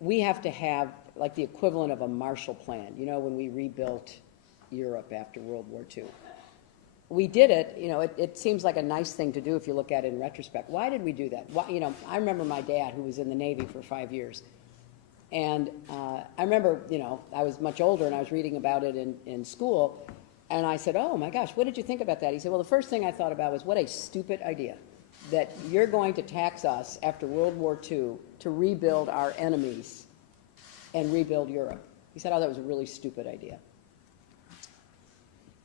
we have to have like the equivalent of a Marshall Plan, you know, when we rebuilt Europe after World War II. We did it, you know, it seems like a nice thing to do if you look at it in retrospect. Why did we do that? Why, you know, I remember my dad, who was in the Navy for 5 years. And I remember, you know, I was much older and I was reading about it in school. And I said, oh my gosh, what did you think about that? He said, well, the first thing I thought about was what a stupid idea that you're going to tax us after World War II to rebuild our enemies and rebuild Europe. He said, oh, that was a really stupid idea.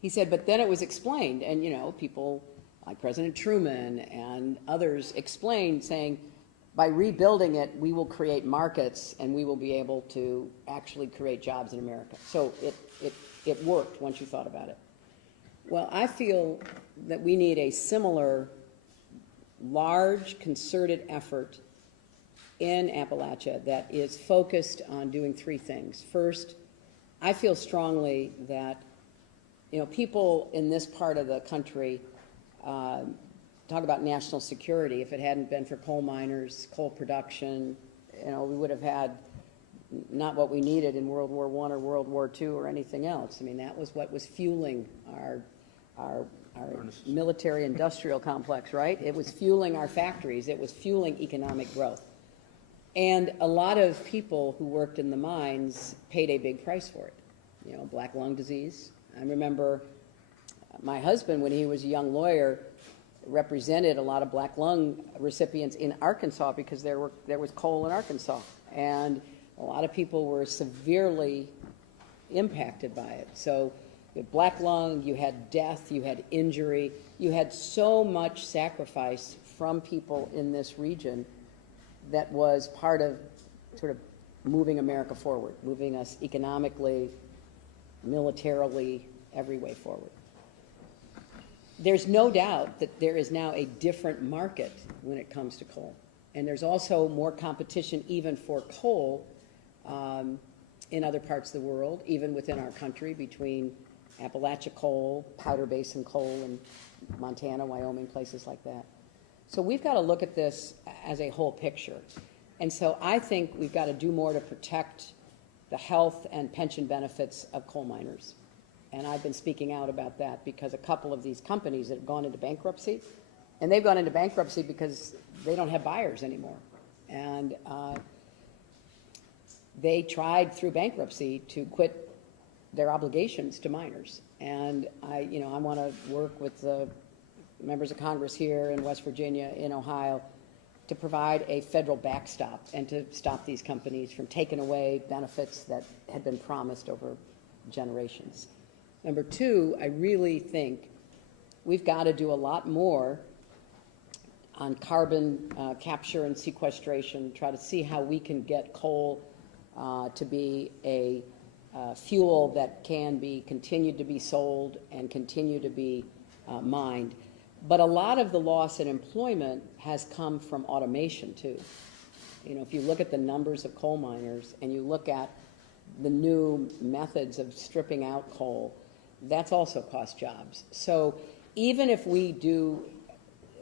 He said, but then it was explained, and you know, people like President Truman and others explained, saying, by rebuilding it, we will create markets and we will be able to actually create jobs in America. So it worked once you thought about it. Well, I feel that we need a similar large concerted effort in Appalachia that is focused on doing three things. First, I feel strongly that, you know, people in this part of the country talk about national security. If it hadn't been for coal miners, coal production, you know, we would have had not what we needed in World War I or World War II or anything else. I mean, that was what was fueling our military industrial complex, right? It was fueling our factories. It was fueling economic growth. And a lot of people who worked in the mines paid a big price for it. You know, black lung disease. I remember my husband, when he was a young lawyer, represented a lot of black lung recipients in Arkansas because there was coal in Arkansas. And a lot of people were severely impacted by it. So you had black lung, you had death, you had injury, you had so much sacrifice from people in this region that was part of sort of moving America forward, moving us economically, militarily, every way forward. There's no doubt that there is now a different market when it comes to coal. And there's also more competition even for coal in other parts of the world, even within our country, between Appalachia coal, Powder Basin coal, and Montana, Wyoming, places like that. So we've got to look at this as a whole picture. And so I think we've got to do more to protect the health and pension benefits of coal miners. And I've been speaking out about that because a couple of these companies that have gone into bankruptcy, and they've gone into bankruptcy because they don't have buyers anymore. And they tried through bankruptcy to quit their obligations to miners. And I want to work with the members of Congress here in West Virginia, in Ohio, to provide a federal backstop and to stop these companies from taking away benefits that had been promised over generations. Number two, I really think we've got to do a lot more on carbon capture and sequestration, try to see how we can get coal to be a fuel that can be continued to be sold and continue to be mined. But a lot of the loss in employment has come from automation too. You know, if you look at the numbers of coal miners and you look at the new methods of stripping out coal, that's also cost jobs. So even if we do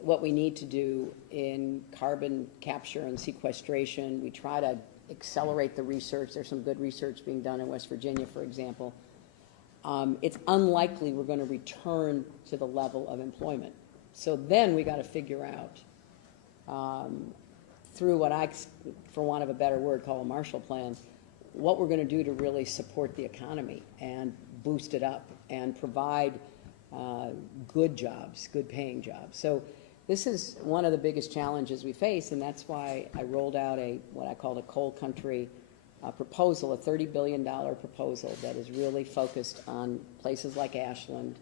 what we need to do in carbon capture and sequestration, we try to accelerate the research. There's some good research being done in West Virginia, for example. It's unlikely we're going to return to the level of employment. So then we got to figure out through what I, for want of a better word, call a Marshall Plan, what we're going to do to really support the economy and boost it up and provide good jobs, good paying jobs. So this is one of the biggest challenges we face, and that's why I rolled out what I called a coal country proposal, a $30 billion proposal that is really focused on places like Ashland,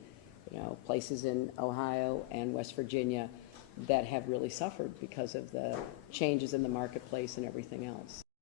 you know, places in Ohio and West Virginia that have really suffered because of the changes in the marketplace and everything else.